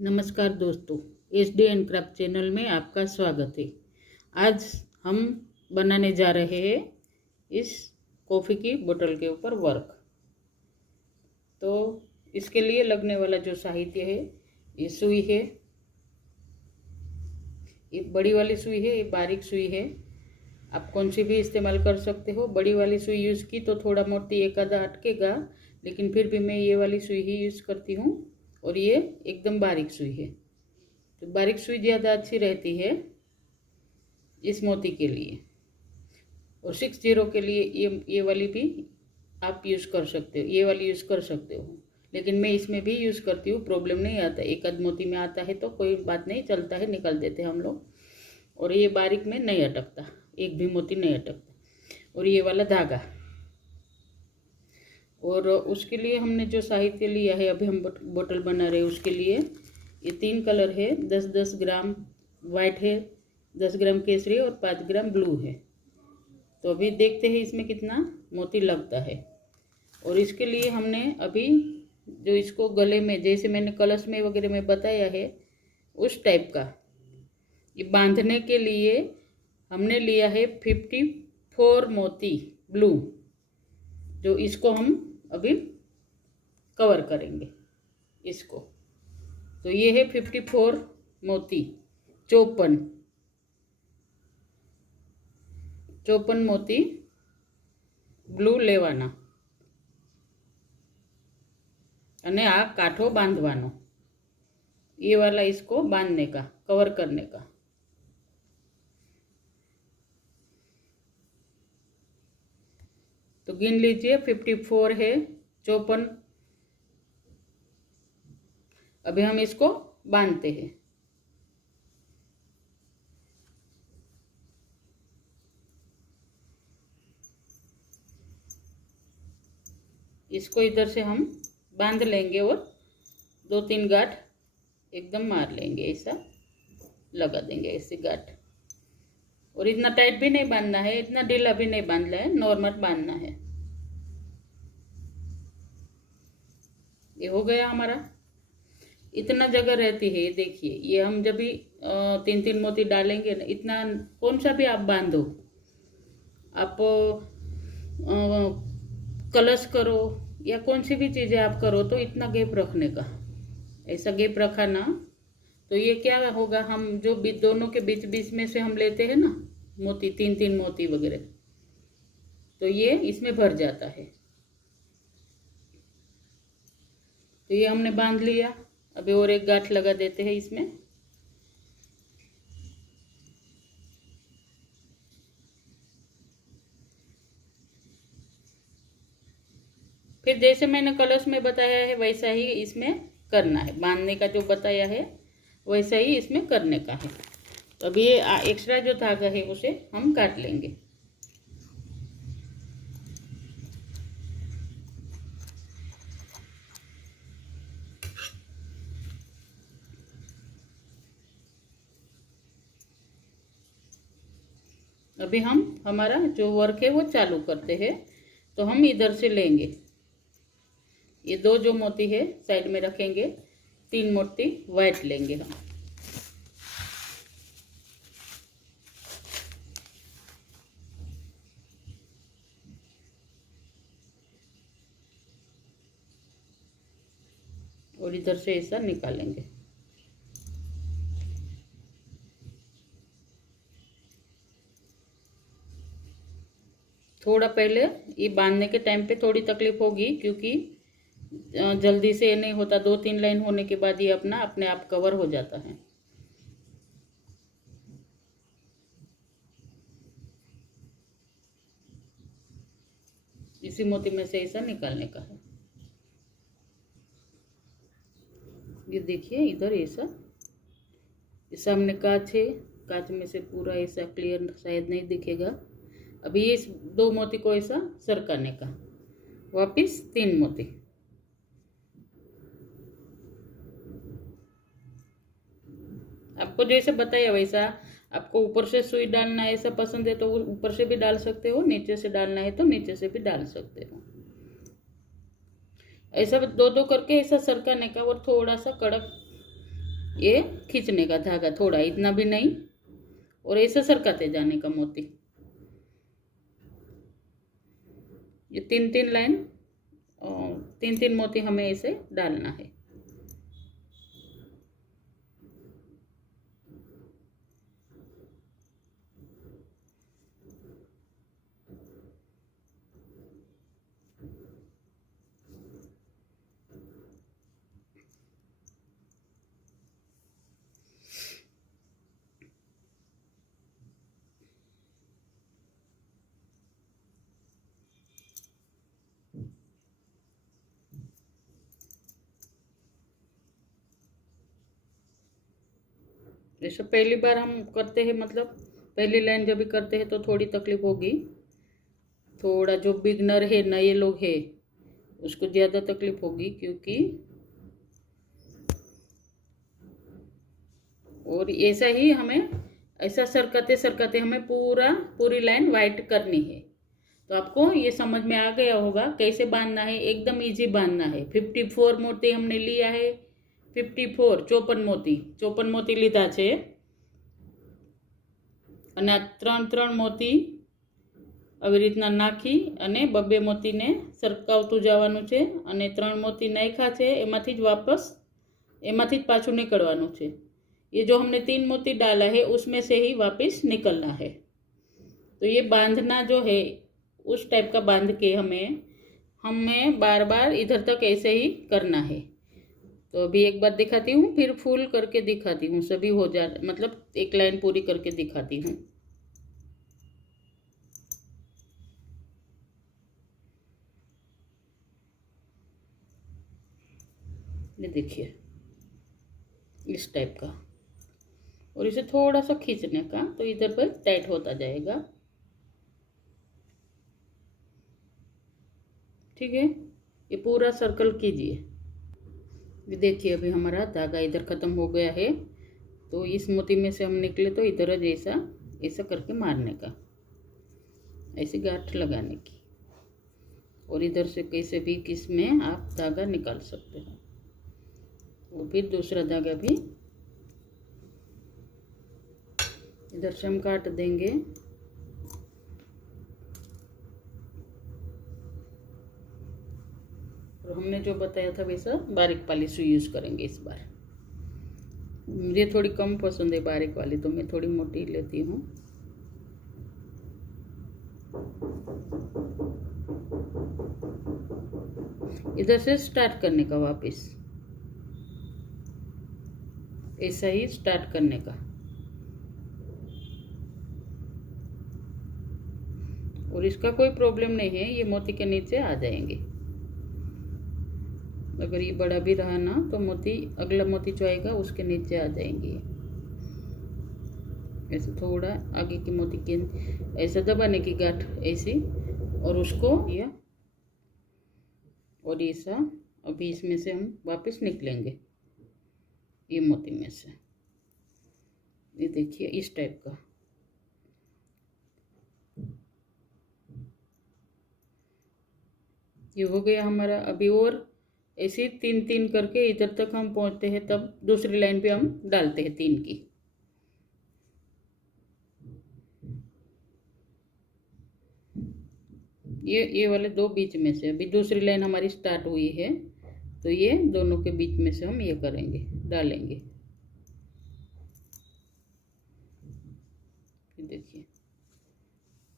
नमस्कार दोस्तों, SD and craft channel में आपका स्वागत है। आज हम बनाने जा रहे हैं इस कॉफ़ी की बोतल के ऊपर वर्क। तो इसके लिए लगने वाला जो साहित्य है, ये सुई है, ये बड़ी वाली सुई है, ये बारीक सुई है। आप कौन सी भी इस्तेमाल कर सकते हो। बड़ी वाली सुई यूज़ की तो थोड़ा मोटी एक आधा अटकेगा, लेकिन फिर भी मैं ये वाली सुई ही यूज़ करती हूँ। और ये एकदम बारीक सुई है, तो बारीक सुई ज़्यादा अच्छी रहती है इस मोती के लिए। और 60 के लिए ये वाली भी आप यूज़ कर सकते हो, ये वाली यूज़ कर सकते हो, लेकिन मैं इसमें भी यूज़ करती हूँ। प्रॉब्लम नहीं आता, एक आध मोती में आता है तो कोई बात नहीं, चलता है, निकाल देते हैं हम लोग। और ये बारीक में नहीं अटकता, एक भी मोती नहीं अटकता। और ये वाला धागा, और उसके लिए हमने जो साहित्य लिया है, अभी हम बोतल बना रहे हैं उसके लिए, ये 3 कलर है। 10-10 ग्राम वाइट है, 10 ग्राम केसरी और 5 ग्राम ब्लू है। तो अभी देखते हैं इसमें कितना मोती लगता है। और इसके लिए हमने अभी जो इसको गले में, जैसे मैंने कलश में वगैरह में बताया है, उस टाइप का ये बांधने के लिए हमने लिया है 54 मोती ब्लू, जो इसको हम अभी कवर करेंगे इसको। तो ये है 54 मोती, 54 मोती ब्लू लेवाना અને આ કાઠો બાંધવાનો, ये वाला इसको बांधने का, कवर करने का। तो गिन लीजिए, 54 है, 54। अभी हम इसको बांधते हैं। इसको इधर से हम बांध लेंगे और 2-3 गांठ एकदम मार लेंगे, ऐसा लगा देंगे, ऐसे गांठ। और इतना टाइट भी नहीं बांधना है, इतना ढीला भी नहीं बांधना है, नॉर्मल बांधना है। ये हो गया हमारा। इतना जगह रहती है, ये देखिए, ये हम जब भी 3-3 मोती डालेंगे ना, इतना कौन सा भी आप बांधो, आप कलश करो या कौन सी भी चीज़ें आप करो, तो इतना गैप रखने का, ऐसा गैप रखा ना, तो ये क्या होगा, हम जो दोनों के बीच बीच में से हम लेते हैं ना मोती, 3-3 मोती वगैरह, तो ये इसमें भर जाता है। तो ये हमने बांध लिया। अभी और एक गांठ लगा देते हैं इसमें। फिर जैसे मैंने कलश में बताया है वैसा ही इसमें करना है, बांधने का जो बताया है वैसा ही इसमें करने का है। तो अभी ये एक्स्ट्रा जो धागा है उसे हम काट लेंगे। अभी हम हमारा जो वर्क है वो चालू करते हैं। तो हम इधर से लेंगे, ये 2 जो मोती है साइड में रखेंगे, 3 मोती वाइट लेंगे हम। और इधर से ऐसा निकालेंगे। थोड़ा पहले ये बांधने के टाइम पे थोड़ी तकलीफ होगी, क्योंकि जल्दी से नहीं होता, 2-3 लाइन होने के बाद ये अपने आप कवर हो जाता है। इसी मोती में से ऐसा निकालने का है। ये देखिए, इधर ऐसा, इस सामने कांच है, कांच में से पूरा ऐसा क्लियर शायद नहीं दिखेगा। अभी ये 2 मोती को ऐसा सरकाने का, वापिस 3 मोती। आपको जैसे बताया वैसा, आपको ऊपर से सुई डालना ऐसा पसंद है तो ऊपर से भी डाल सकते हो, नीचे से डालना है तो नीचे से भी डाल सकते हो। ऐसा 2-2 करके ऐसा सरकाने का, और थोड़ा सा कड़क ये खींचने का धागा थोड़ा, इतना भी नहीं, और ऐसे सरकाते जाने का मोती। ये 3-3 लाइन, 3-3 मोती हमें इसे डालना है। जैसे पहली बार हम करते हैं, मतलब पहली लाइन जब भी करते हैं तो थोड़ी तकलीफ होगी, थोड़ा जो बिगनर है, नए लोग हैं, उसको ज़्यादा तकलीफ होगी, क्योंकि और ऐसा ही हमें ऐसा सरकते सरकते हमें पूरी लाइन वाइट करनी है। तो आपको ये समझ में आ गया होगा कैसे बांधना है, एकदम इजी बांधना है। 54 मोती हमने लिया है, 54 54 मोती લીધા છે, અને આ 3 મોતી આવી રીતના નાખી અને 2 મોતીને સરકાવતું જવાનું છે, અને 3 મોતી નાખ્યા છે એમાંથી જ પાછું નીકળવાનું છે। ये जो हमने 3 मोती डाला है उसमें से ही वापस निकलना है। तो ये बांधना जो है उस टाइप का बांध के हमें बार बार इधर तक ऐसे ही करना है। तो अभी एक बार दिखाती हूँ, फिर फुल करके दिखाती हूँ, सभी हो जा, मतलब एक लाइन पूरी करके दिखाती हूँ। ये देखिए इस टाइप का, और इसे थोड़ा सा खींचने का, तो इधर पर टाइट होता जाएगा। ठीक है, ये पूरा सर्कल कीजिए। ये देखिए अभी हमारा धागा इधर ख़त्म हो गया है। तो इस मोती में से हम निकले तो इधर जैसा ऐसा करके मारने का, ऐसे गांठ लगाने की, और इधर से कैसे भी किसमें आप धागा निकाल सकते हो। और फिर दूसरा धागा भी इधर से हम काट देंगे। और हमने जो बताया था वैसा बारीक वाली सुई यूज़ करेंगे इस बार। मुझे थोड़ी कम पसंद है बारीक वाली, तो मैं थोड़ी मोटी लेती हूँ। इधर से स्टार्ट करने का, वापस ऐसा ही स्टार्ट करने का। और इसका कोई प्रॉब्लम नहीं है, ये मोती के नीचे आ जाएंगे। अगर ये बड़ा भी रहा ना तो मोती, अगला मोती जो आएगा उसके नीचे आ जाएंगे। ऐसे थोड़ा आगे की मोती के ऐसे दबाने की गांठ ऐसी, और उसको या और ऐसा। अभी इसमें से हम वापस निकलेंगे ये मोती में से। ये देखिए इस टाइप का। ये हो गया हमारा। अभी और ऐसे 3-3 करके इधर तक हम पहुंचते हैं, तब दूसरी लाइन पे हम डालते हैं 3 की। ये वाले 2 बीच में से, अभी दूसरी लाइन हमारी स्टार्ट हुई है, तो ये दोनों के बीच में से हम ये करेंगे, डालेंगे। देखिए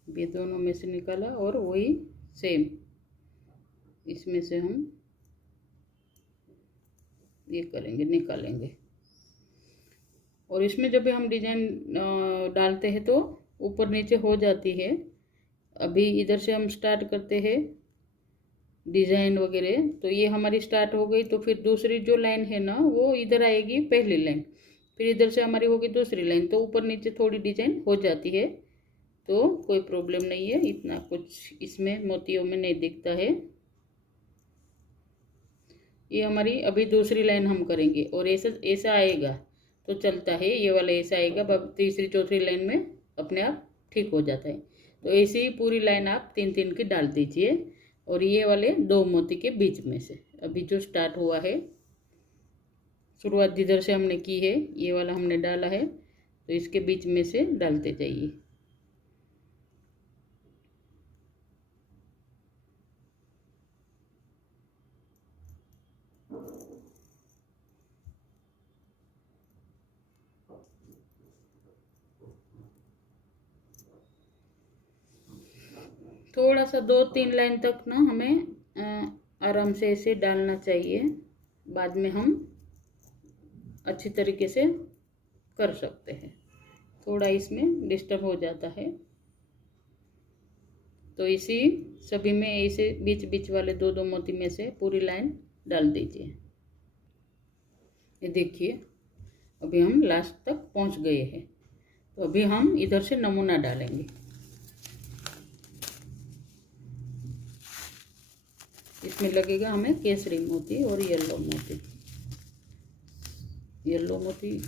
ये दोनों में से निकाला, और वही सेम इसमें से हम ये करेंगे, निकालेंगे। और इसमें जब भी हम डिजाइन डालते हैं तो ऊपर नीचे हो जाती है। अभी इधर से हम स्टार्ट करते हैं डिजाइन वगैरह, तो ये हमारी स्टार्ट हो गई। तो फिर दूसरी जो लाइन है ना वो इधर आएगी पहली लाइन, फिर इधर से हमारी होगी दूसरी लाइन, तो ऊपर नीचे थोड़ी डिजाइन हो जाती है। तो कोई प्रॉब्लम नहीं है, इतना कुछ इसमें मोतियों में नहीं दिखता है। ये हमारी अभी दूसरी लाइन हम करेंगे, और ऐसा आएगा तो चलता है, ये वाला ऐसा आएगा, तीसरी चौथी लाइन में अपने आप ठीक हो जाता है। तो ऐसे ही पूरी लाइन आप 3-3 की डाल दीजिए। और ये वाले 2 मोती के बीच में से अभी जो स्टार्ट हुआ है शुरुआत जिधर से हमने की है ये वाला हमने डाला है, तो इसके बीच में से डालते जाइए। थोड़ा सा 2-3 लाइन तक ना हमें आराम से ऐसे डालना चाहिए, बाद में हम अच्छी तरीके से कर सकते हैं। थोड़ा इसमें डिस्टर्ब हो जाता है, तो इसी सभी में ऐसे बीच बीच वाले 2-2 मोती में से पूरी लाइन डाल दीजिए। ये देखिए अभी हम लास्ट तक पहुंच गए हैं। तो अभी हम इधर से नमूना डालेंगे। इसमें लगेगा हमें केसरी मोती और येलो मोती। येलो मोती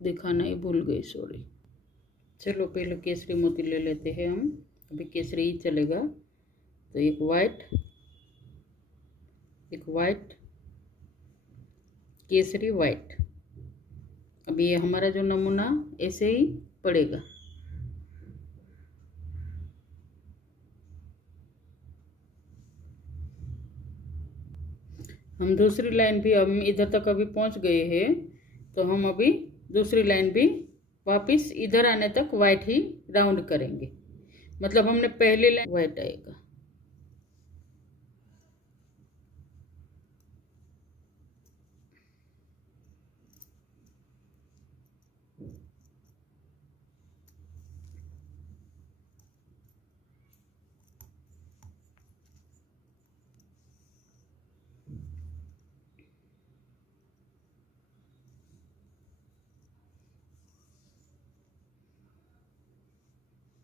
दिखाना ही भूल गए, सॉरी। चलो पहले केसरी मोती ले लेते हैं हम, अभी केसरी ही चलेगा। तो एक वाइट, केसरी वाइट। अभी ये हमारा जो नमूना ऐसे ही पड़ेगा। हम दूसरी लाइन भी, हम इधर तक अभी पहुंच गए हैं, तो हम अभी दूसरी लाइन भी वापस इधर आने तक वाइट ही राउंड करेंगे। मतलब हमने पहली लाइन वाइट आएगा।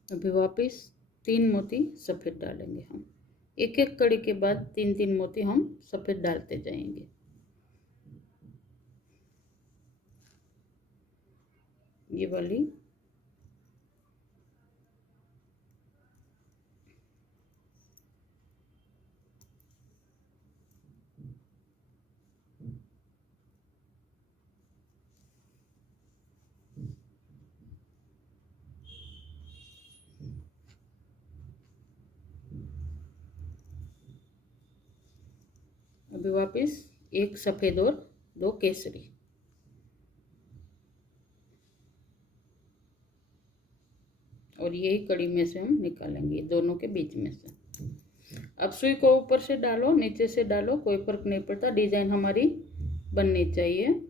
अभी वापस 3 मोती सफ़ेद डालेंगे हम। एक एक कड़ी के बाद 3-3 मोती हम सफ़ेद डालते जाएंगे। ये वाली अभी वापस एक सफ़ेद और 2 केसरी। और यही कड़ी में से हम निकालेंगे, दोनों के बीच में से। अब सुई को ऊपर से डालो, नीचे से डालो, कोई फर्क नहीं पड़ता। डिजाइन हमारी बननी चाहिए।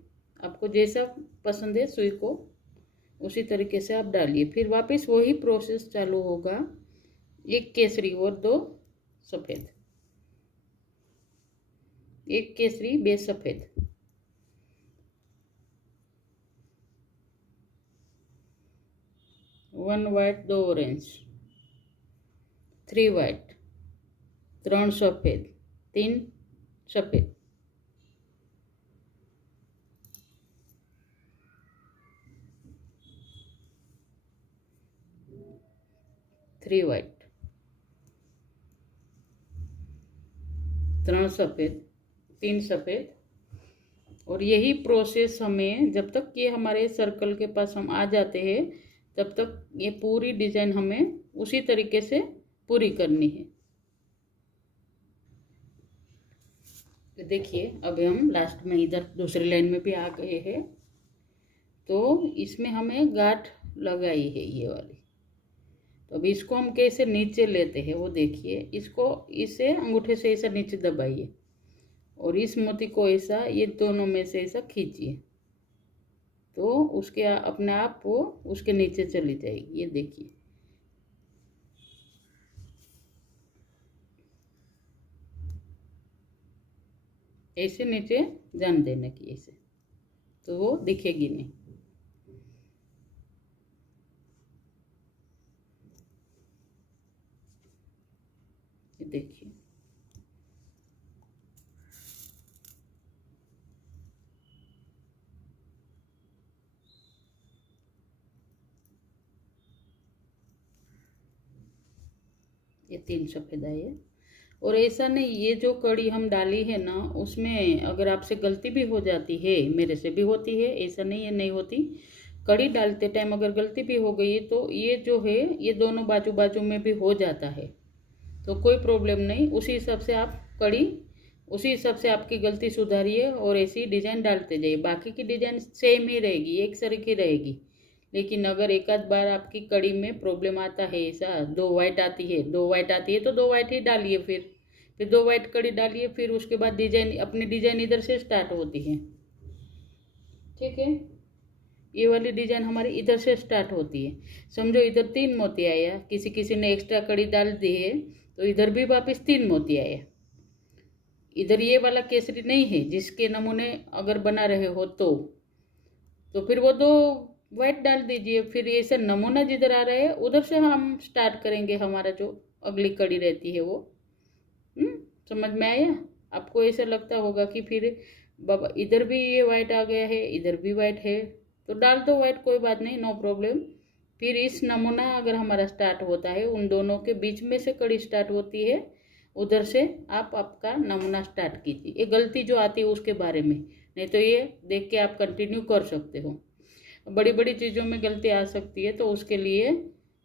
आपको जैसा पसंद है सुई को उसी तरीके से आप डालिए। फिर वापस वही प्रोसेस चालू होगा। एक केसरी और 2 सफ़ेद, एक केसरी 2 सफ़ेद, वन वाइट 2 ऑरेंज, 3 वाइट, 3 सफ़ेद, 3 सफ़ेद, 3 वाइट, 3 सफ़ेद, 3 सफ़ेद। और यही प्रोसेस हमें, जब तक ये हमारे सर्कल के पास हम आ जाते हैं, तब तक ये पूरी डिजाइन हमें उसी तरीके से पूरी करनी है। तो देखिए अभी हम लास्ट में इधर दूसरी लाइन में भी आ गए हैं। तो इसमें हमें गांठ लगाई है ये वाली। तो अभी इसको हम कैसे नीचे लेते हैं वो देखिए। इसको इसे अंगूठे से ऐसा नीचे दबाइए और इस मोती को ऐसा ये दोनों में से ऐसा खींचिए, तो उसके अपने आप वो उसके नीचे चली जाएगी। ये देखिए ऐसे नीचे जान देने की, ऐसे तो वो दिखेगी नहीं। ये देखिए ये 3 सफ़ेद आए। और ऐसा नहीं, ये जो कड़ी हम डाली है ना, उसमें अगर आपसे गलती भी हो जाती है, मेरे से भी होती है, ऐसा नहीं है नहीं होती, कड़ी डालते टाइम अगर गलती भी हो गई तो ये जो है ये दोनों बाजू बाजू में भी हो जाता है, तो कोई प्रॉब्लम नहीं। उसी हिसाब से आप कड़ी, उसी हिसाब से आपकी गलती सुधारिए और ऐसी डिज़ाइन डालते जाइए। बाकी की डिज़ाइन सेम ही रहेगी, एक सर की रहेगी। लेकिन अगर एक आध बार आपकी कड़ी में प्रॉब्लम आता है, ऐसा दो वाइट आती है, दो वाइट आती है तो दो वाइट ही डालिए, फिर दो वाइट कड़ी डालिए, फिर उसके बाद डिजाइन, अपनी डिजाइन इधर से स्टार्ट होती है। ठीक है, ये वाली डिजाइन हमारी इधर से स्टार्ट होती है। समझो इधर 3 मोती आया, किसी किसी ने एक्स्ट्रा कड़ी डाल दी है तो इधर भी वापस 3 मोती आया। इधर ये वाला केसरी नहीं है, जिसके नमूने अगर बना रहे हो तो फिर वो दो वाइट डाल दीजिए। फिर ये से नमूना जिधर आ रहा है उधर से हम स्टार्ट करेंगे, हमारा जो अगली कड़ी रहती है वो। समझ में आया? आपको ऐसा लगता होगा कि फिर बाबा इधर भी ये वाइट आ गया है, इधर भी वाइट है, तो डाल दो वाइट, कोई बात नहीं, नो प्रॉब्लम। फिर इस नमूना अगर हमारा स्टार्ट होता है, उन दोनों के बीच में से कड़ी स्टार्ट होती है, उधर से आप आपका नमूना स्टार्ट कीजिए। ये गलती जो आती है उसके बारे में, नहीं तो ये देख के आप कंटिन्यू कर सकते हो। बड़ी बड़ी चीज़ों में गलती आ सकती है, तो उसके लिए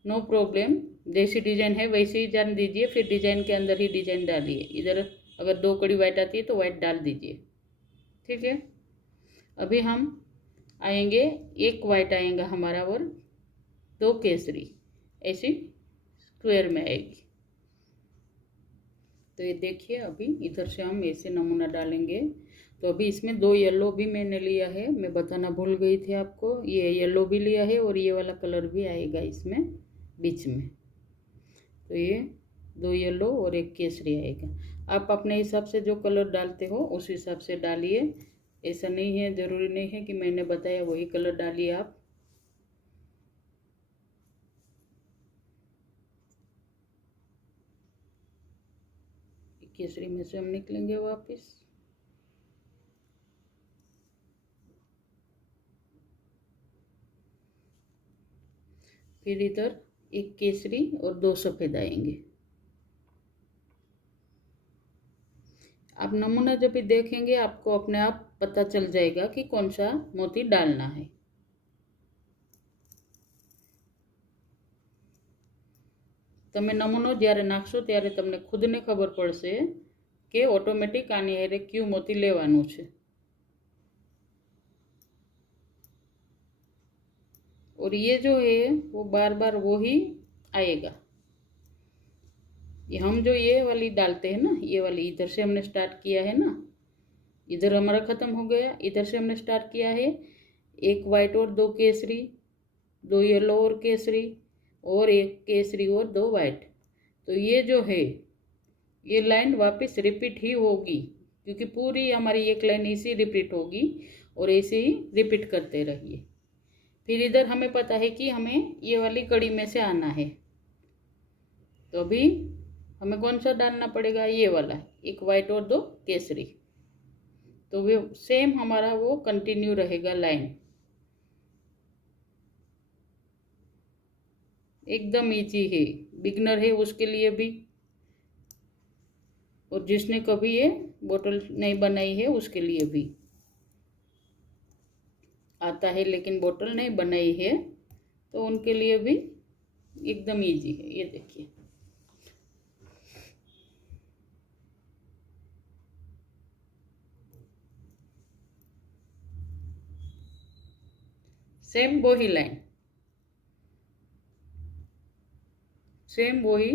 नो प्रॉब्लम, जैसी डिजाइन है वैसे ही जान दीजिए, फिर डिजाइन के अंदर ही डिजाइन डालिए। इधर अगर दो कड़ी वाइट आती है तो वाइट डाल दीजिए। ठीक है, अभी हम आएंगे, एक वाइट आएगा हमारा और दो केसरी, ऐसी स्क्वायर में आएगी। तो ये देखिए, अभी इधर से हम ऐसे नमूना डालेंगे। तो अभी इसमें दो येलो भी मैंने लिया है, मैं बताना भूल गई थी आपको, ये येलो भी लिया है और ये वाला कलर भी आएगा इसमें बीच में। तो ये दो येलो और एक केसरी आएगा। आप अपने हिसाब से जो कलर डालते हो उस हिसाब से डालिए, ऐसा नहीं है, ज़रूरी नहीं है कि मैंने बताया वही कलर डालिए आप। केसरी में से हम निकलेंगे वापस, फिर इधर एक केसरी और दो सफ़ेद आएंगे। आप नमूना जब भी देखेंगे आपको अपने आप पता चल जाएगा कि कौन सा मोती डालना है। તમે નમૂનો જ્યારે નાખશો ત્યારે તમને ખુદને ખબર પડશે કે ઓટોમેટિક આની હારે ક્યુ મોતી લેવાનું છે। और ये जो है वो बार बार वो ही आएगा। ये हम जो ये वाली डालते हैं ना, ये वाली इधर से हमने स्टार्ट किया है ना, इधर हमारा ख़त्म हो गया, इधर से हमने स्टार्ट किया है, एक वाइट और दो केसरी, दो येलो और केसरी, और एक केसरी और दो वाइट। तो ये जो है ये लाइन वापस रिपीट ही होगी, क्योंकि पूरी हमारी एक लाइन इसी रिपीट होगी, और ऐसे ही रिपीट करते रहिए। फिर इधर हमें पता है कि हमें ये वाली कड़ी में से आना है, तो अभी हमें कौन सा डालना पड़ेगा, ये वाला, एक वाइट और दो केसरी। तो वे सेम हमारा वो कंटिन्यू रहेगा लाइन, एकदम इजी है, बिगनर है उसके लिए भी, और जिसने कभी ये बोतल नहीं बनाई है उसके लिए भी आता है, लेकिन बोतल नहीं बनाई है तो उनके लिए भी एकदम इजी है। ये देखिए, सेम वही लाइन, सेम वही।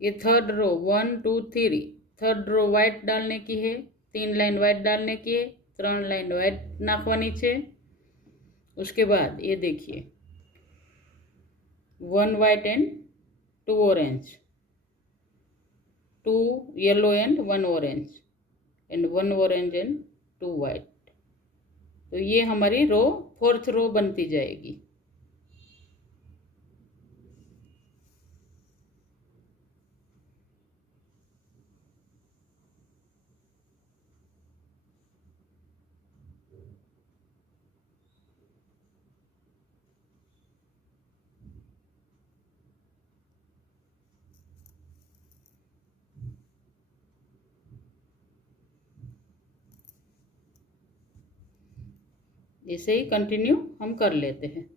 ये third row 1 2 3, third row white डालने की है, 3 लाइन वाइट डालने की है, 3 लाइन वाइट नाखवानी है। उसके बाद ये देखिए 1 white and 2 orange, 2 yellow and 1 orange, and 1 orange and 2 white. तो ये हमारी रो 4th रो बनती जाएगी। ऐसे ही कंटिन्यू हम कर लेते हैं।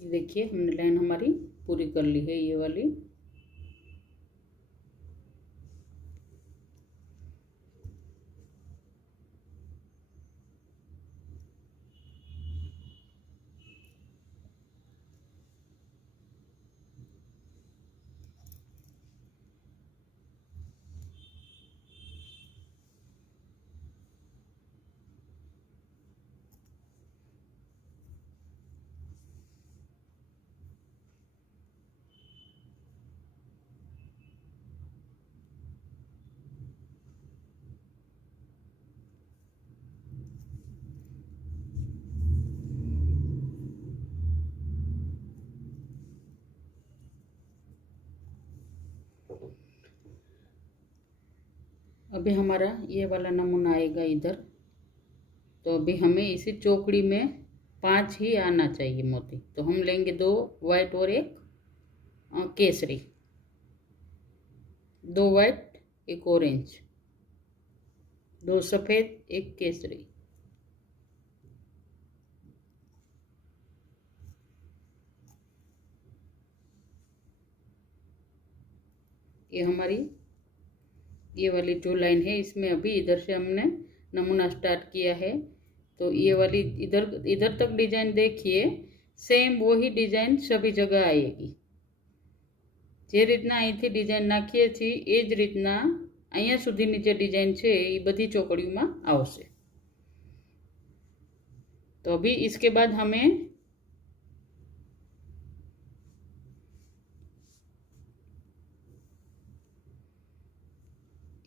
ये देखिए हमने लाइन हमारी पूरी कर ली है ये वाली। अभी हमारा ये वाला नमूना आएगा इधर, तो अभी हमें इसी चौकड़ी में 5 ही आना चाहिए मोती। तो हम लेंगे 2 वाइट और 1 केसरी, 2 वाइट 1 ऑरेंज, 2 सफ़ेद 1 केसरी। ये हमारी ये वाली जो लाइन है इसमें अभी इधर से हमने नमूना स्टार्ट किया है। तो ये वाली इधर इधर तक डिजाइन देखिए, सेम वही डिजाइन सभी जगह आएगी। જે રીતના અહીંથી ડિઝાઇન નાખીએ છીએ એ જ રીતના અહીંયા સુધીની જે ડિઝાઇન છે એ બધી ચોકડીઓમાં આવશે। तो अभी इसके बाद हमें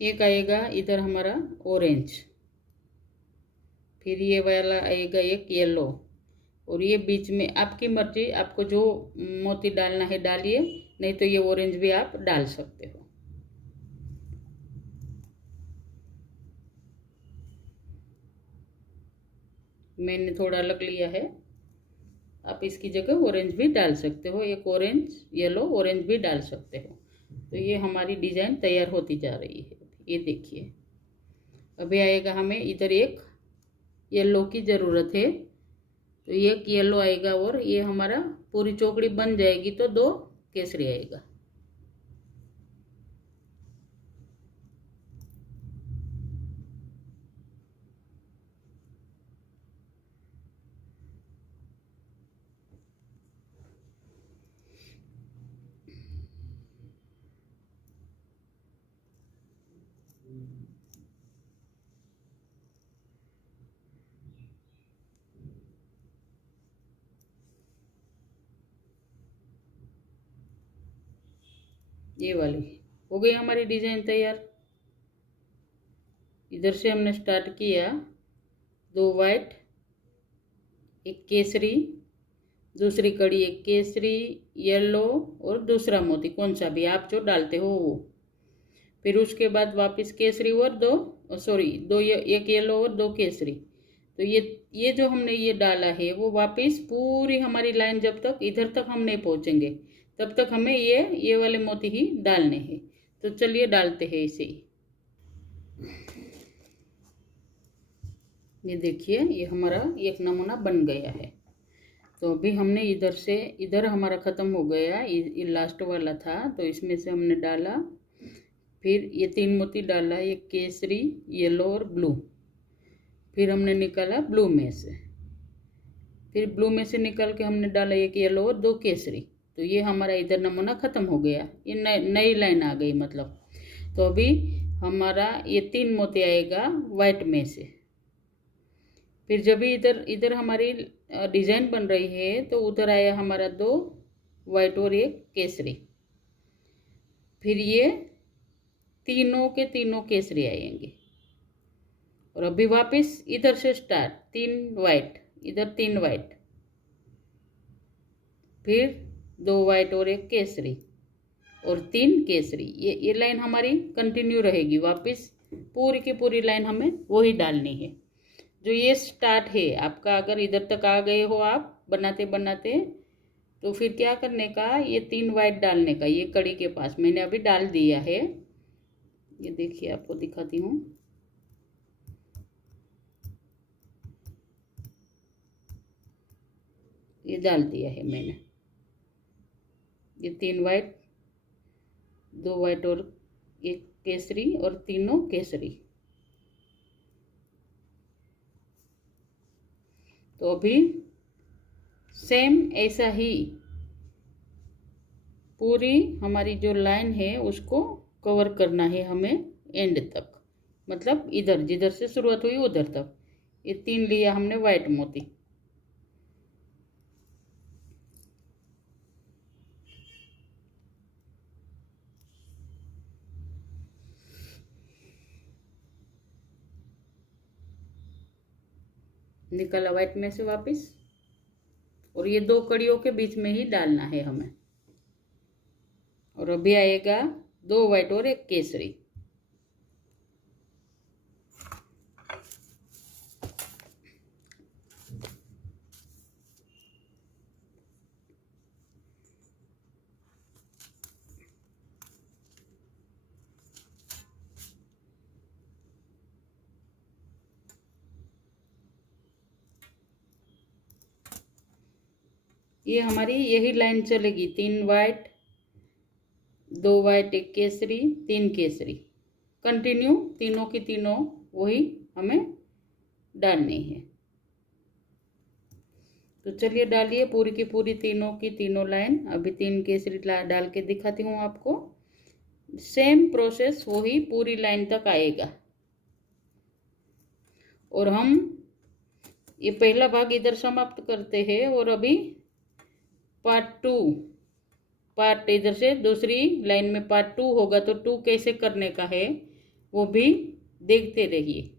एक आएगा इधर हमारा ऑरेंज, फिर ये वाला आएगा एक येलो, और ये बीच में आपकी मर्जी, आपको जो मोती डालना है डालिए, नहीं तो ये ऑरेंज भी आप डाल सकते हो। मैंने थोड़ा अलग लिया है, आप इसकी जगह ऑरेंज भी डाल सकते हो, एक ऑरेंज येलो ऑरेंज भी डाल सकते हो। तो ये हमारी डिज़ाइन तैयार होती जा रही है। ये देखिए अभी आएगा हमें इधर एक येलो की ज़रूरत है, तो एक येलो आएगा और ये हमारा पूरी चौकड़ी बन जाएगी। तो 2 केसरी आएगा। ये वाली हो गई हमारी डिज़ाइन तैयार। इधर से हमने स्टार्ट किया, 2 वाइट 1 केसरी, दूसरी कड़ी 1 केसरी येलो और दूसरा मोती कौन सा भी आप जो डालते हो वो। फिर उसके बाद वापस केसरी और 2 1 येलो और 2 केसरी। तो ये जो हमने ये डाला है वो वापस पूरी हमारी लाइन जब तक इधर तक हम नहीं पहुँचेंगे तब तक हमें ये वाले मोती ही डालने हैं। तो चलिए डालते हैं इसे। ये देखिए ये हमारा एक नमूना बन गया है। तो अभी हमने इधर से इधर हमारा ख़त्म हो गया, ये लास्ट वाला था तो इसमें से हमने डाला, फिर ये 3 मोती डाला, एक केसरी येलो और ब्लू, फिर हमने निकाला ब्लू में से, फिर ब्लू में से निकाल के हमने डाला एक येलो और 2 केसरी। तो ये हमारा इधर नमूना ख़त्म हो गया, ये नई लाइन आ गई मतलब। तो अभी हमारा ये 3 मोती आएगा वाइट में से। फिर जब भी इधर हमारी डिज़ाइन बन रही है तो उधर आया हमारा 2 वाइट और 1 केसरी, फिर ये तीनों के तीनों केसरी आएंगे। और अभी वापस इधर से स्टार्ट, 3 वाइट इधर 3 वाइट, फिर 2 वाइट और 1 केसरी और 3 केसरी। ये लाइन हमारी कंटिन्यू रहेगी, वापस पूरी की पूरी लाइन हमें वही डालनी है। जो ये स्टार्ट है आपका, अगर इधर तक आ गए हो आप बनाते बनाते, तो फिर क्या करने का, ये 3 वाइट डालने का, ये कड़ी के पास मैंने अभी डाल दिया है। ये देखिए आपको दिखाती हूँ, डाल दिया है मैंने। ये 3 वाइट, 2 वाइट और 1 केसरी और तीनों केसरी। तो अभी सेम ऐसा ही पूरी हमारी जो लाइन है उसको कवर करना है हमें एंड तक, मतलब इधर जिधर से शुरुआत हुई उधर तक। ये 3 लिया हमने वाइट मोती। निकाला वाइट में से वापस, और ये 2 कड़ियों के बीच में ही डालना है हमें। और अभी आएगा 2 वाइट और 1 केसरी। ये हमारी यही लाइन चलेगी, 3 white, 2 white, 1 Kesari, 3 Kesari, continue तीनों की तीनों वही हमें डालनी है। तो चलिए डालिए पूरी की पूरी तीनों की तीनों लाइन। अभी 3 केसरी डाल के दिखाती हूँ आपको। सेम प्रोसेस वही पूरी लाइन तक आएगा। और हम ये पहला भाग इधर समाप्त करते हैं, और अभी पार्ट इधर से दूसरी लाइन में पार्ट 2 होगा, तो 2 कैसे करने का है वो भी देखते रहिए।